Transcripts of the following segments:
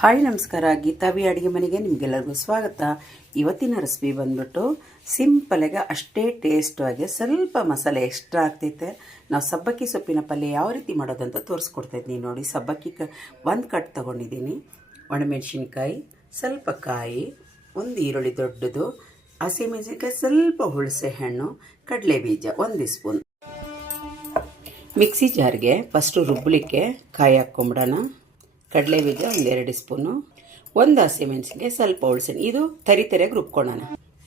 Hi ನಮಸ್ಕಾರ, ಗೀತಾವಿ ಅಡುಗೆ ಮನೆಗೆ ನಿಮಗೆಲ್ಲರಿಗೂ ಸ್ವಾಗತ. ಇವತ್ತಿನ ರೆಸಿಪಿ ಬಂದ್ಬಿಟ್ಟು ಸಿಂಪಲ್ಲಾಗಿ ಅಷ್ಟೇ ಟೇಸ್ಟಾಗಿ ಸ್ವಲ್ಪ ಮಸಾಲೆ ಎಕ್ಸ್ಟ್ರಾ ಆಗ್ತೈತೆ. ನಾವು ಸಬ್ಬಕ್ಕಿ ಸೊಪ್ಪಿನ ಪಲ್ಯ ಯಾವ ರೀತಿ ಮಾಡೋದಂತ ತೋರಿಸ್ಕೊಡ್ತಾಯಿದ್ದೀನಿ ನೋಡಿ. ಸಬ್ಬಕ್ಕಿ ಒಂದು ಕಟ್ ತೊಗೊಂಡಿದ್ದೀನಿ, ಒಣಮೆಣಸಿನ್ಕಾಯಿ, ಸ್ವಲ್ಪ ಕಾಯಿ, ಒಂದು ಈರುಳ್ಳಿ ದೊಡ್ಡದು, ಹಸಿಮೆಣಸಿನ್ಕಾಯಿ, ಸ್ವಲ್ಪ ಹುಣಸೆ ಹಣ್ಣು, ಕಡಲೆ ಬೀಜ 1 ಸ್ಪೂನ್. ಮಿಕ್ಸಿ ಜಾರ್ಗೆ ಫಸ್ಟು ರುಬ್ಬಲಿಕ್ಕೆ ಕಾಯಿ ಹಾಕ್ಕೊಂಬಿಡೋಣ. ಕಡಲೆ ಬೀಜ 2 ಸ್ಪೂನು, 1 ಹಸಿಮೆಣಸಿನ್ಕಾಯಿ, ಸ್ವಲ್ಪ ಹುಣಸೆ. ಇದು ತರಿತರಿಯಾಗಿ ರುಬ್ಕೊಳ್ಳೋಣ.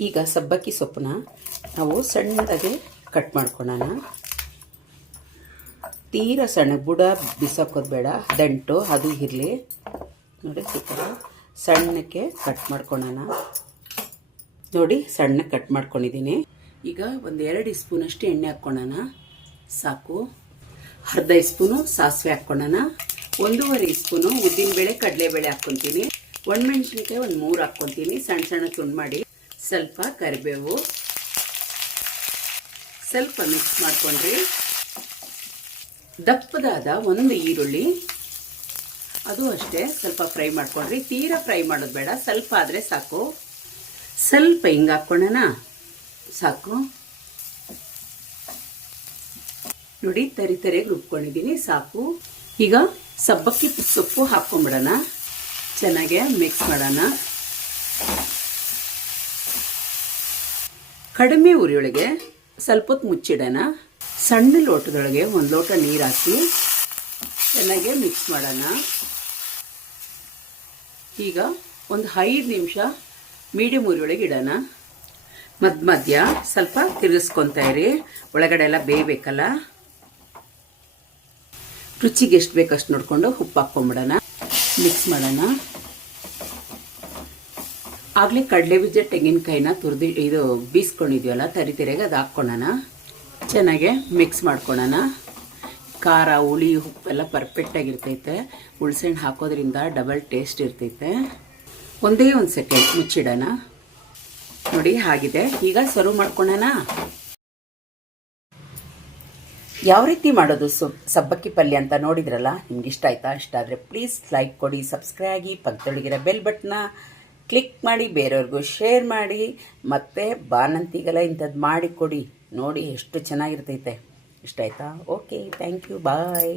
ಈಗ ಸಬ್ಬಕ್ಕಿ ಸೊಪ್ಪನ್ನ ನಾವು ಸಣ್ಣದಾಗಿ ಕಟ್ ಮಾಡ್ಕೊಳ್ಳೋಣ. ತೀರಾ ಸಣ್ಣ ಬುಡ ಬಿಸಾಕೋದು ಬೇಡ, ದಂಟು ಅದು ಇರಲಿ ನೋಡಿ. ಸಣ್ಣಕ್ಕೆ ಕಟ್ ಮಾಡ್ಕೊಳ್ಳೋಣ ನೋಡಿ. ಸಣ್ಣ ಕಟ್ ಮಾಡ್ಕೊಂಡಿದ್ದೀನಿ. ಈಗ 2 ಸ್ಪೂನಷ್ಟು ಎಣ್ಣೆ ಹಾಕ್ಕೊಳ್ಳೋಣ ಸಾಕು. ಅರ್ಧ ಸ್ಪೂನು ಸಾಸಿವೆ ಹಾಕ್ಕೊಳ್ಳೋಣ. 1.5 ಸ್ಪೂನು ಉದ್ದಿನಬೇಳೆ, ಕಡಲೆಬೇಳೆ ಹಾಕ್ಕೊತೀನಿ. ಒಣಮೆಣಸಿನ್ಕಾಯಿ 3 ಹಾಕ್ಕೊತೀನಿ, ಸಣ್ಣ ಸಣ್ಣ ತುಂಡು ಮಾಡಿ. ಸ್ವಲ್ಪ ಕರಿಬೇವು, ಸ್ವಲ್ಪ ಮಿಕ್ಸ್ ಮಾಡ್ಕೊಂಡ್ರಿ. ದಪ್ಪದಾದ 1 ಈರುಳ್ಳಿ, ಅದು ಅಷ್ಟೇ ಸ್ವಲ್ಪ ಫ್ರೈ ಮಾಡ್ಕೊಂಡ್ರಿ. ತೀರಾ ಫ್ರೈ ಮಾಡೋದು ಬೇಡ, ಸ್ವಲ್ಪ ಆದರೆ ಸಾಕು. ಸ್ವಲ್ಪ ಹಿಂಗೆ ಹಾಕ್ಕೊಳ್ಳೋಣ ಸಾಕು ನೋಡಿ. ತರಿತರಿಯಾಗಿ ರುಬ್ಕೊಂಡಿದ್ದೀನಿ ಸಾಕು. ಈಗ ಸಬ್ಬಕ್ಕಿ ಸೊಪ್ಪು ಹಾಕ್ಕೊಂಬಿಡೋಣ, ಚೆನ್ನಾಗಿ ಮಿಕ್ಸ್ ಮಾಡೋಣ. ಕಡಿಮೆ ಉರಿಯೊಳಗೆ ಸ್ವಲ್ಪ ಹೊತ್ತು ಮುಚ್ಚಿಡೋಣ. ಸಣ್ಣ ಲೋಟದೊಳಗೆ 1 ಲೋಟ ನೀರು ಹಾಕಿ ಚೆನ್ನಾಗಿ ಮಿಕ್ಸ್ ಮಾಡೋಣ. ಈಗ ಒಂದು 5 ನಿಮಿಷ ಮೀಡಿಯಂ ಉರಿಯೊಳಗೆ ಇಡೋಣ. ಮಧ್ಯ ಸ್ವಲ್ಪ ತಿರುಗಿಸ್ಕೊತಾ ಇರಿ, ಒಳಗಡೆ ಎಲ್ಲ ಬೇಯಬೇಕಲ್ಲ. ರುಚಿಗೆ ಎಷ್ಟು ಬೇಕಷ್ಟು ನೋಡಿಕೊಂಡು ಉಪ್ಪು ಹಾಕ್ಕೊಂಬಿಡೋಣ, ಮಿಕ್ಸ್ ಮಾಡೋಣ. ಆಗಲೇ ಕಡಲೆ ಬೀಜ, ತೆಂಗಿನಕಾಯಿನ ತುರಿದು ಇದು ಬೀಸ್ಕೊಂಡಿದ್ವಲ್ಲ ತರಿತರಿಯಾಗಿ, ಅದು ಹಾಕ್ಕೊಳ್ಳೋಣ. ಚೆನ್ನಾಗೆ ಮಿಕ್ಸ್ ಮಾಡ್ಕೊಳ್ಳೋಣ. ಖಾರ, ಹುಳಿ, ಉಪ್ಪೆಲ್ಲ ಪರ್ಫೆಕ್ಟಾಗಿರ್ತೈತೆ. ಹುಣಸೆಹಣ್ಣು ಹಾಕೋದ್ರಿಂದ ಡಬಲ್ ಟೇಸ್ಟ್ ಇರ್ತೈತೆ. ಒಂದೇ ಒಂದು ಸೆಕೆಂಡ್ ಮುಚ್ಚಿಡೋಣ ನೋಡಿ. ಆಗಿದೆ. ಈಗ ಸರ್ವ್ ಮಾಡ್ಕೊಳ್ಳೋಣ. ಯಾವ ರೀತಿ ಮಾಡೋದು ಸಬ್ಬಕ್ಕಿ ಪಲ್ಯ ಅಂತ ನೋಡಿದ್ರಲ್ಲ. ನಿಮ್ಗೆ ಇಷ್ಟ ಆಯ್ತಾ? ಇಷ್ಟ ಆದರೆ ಪ್ಲೀಸ್ ಲೈಕ್ ಕೊಡಿ, ಸಬ್ಸ್ಕ್ರೈಬ್ ಆಗಿ, ಪಕ್ಕದೊಳಗಿರೋ ಬೆಲ್ ಬಟನ್ನ ಕ್ಲಿಕ್ ಮಾಡಿ, ಬೇರೆಯವ್ರಿಗೂ ಶೇರ್ ಮಾಡಿ. ಮತ್ತು ಬಾಣಂತಿಗೆಲ್ಲ ಇಂಥದ್ದು ಮಾಡಿ ಕೊಡಿ ನೋಡಿ, ಎಷ್ಟು ಚೆನ್ನಾಗಿರ್ತೈತೆ. ಇಷ್ಟ ಆಯ್ತಾ? Okay, thank you, bye.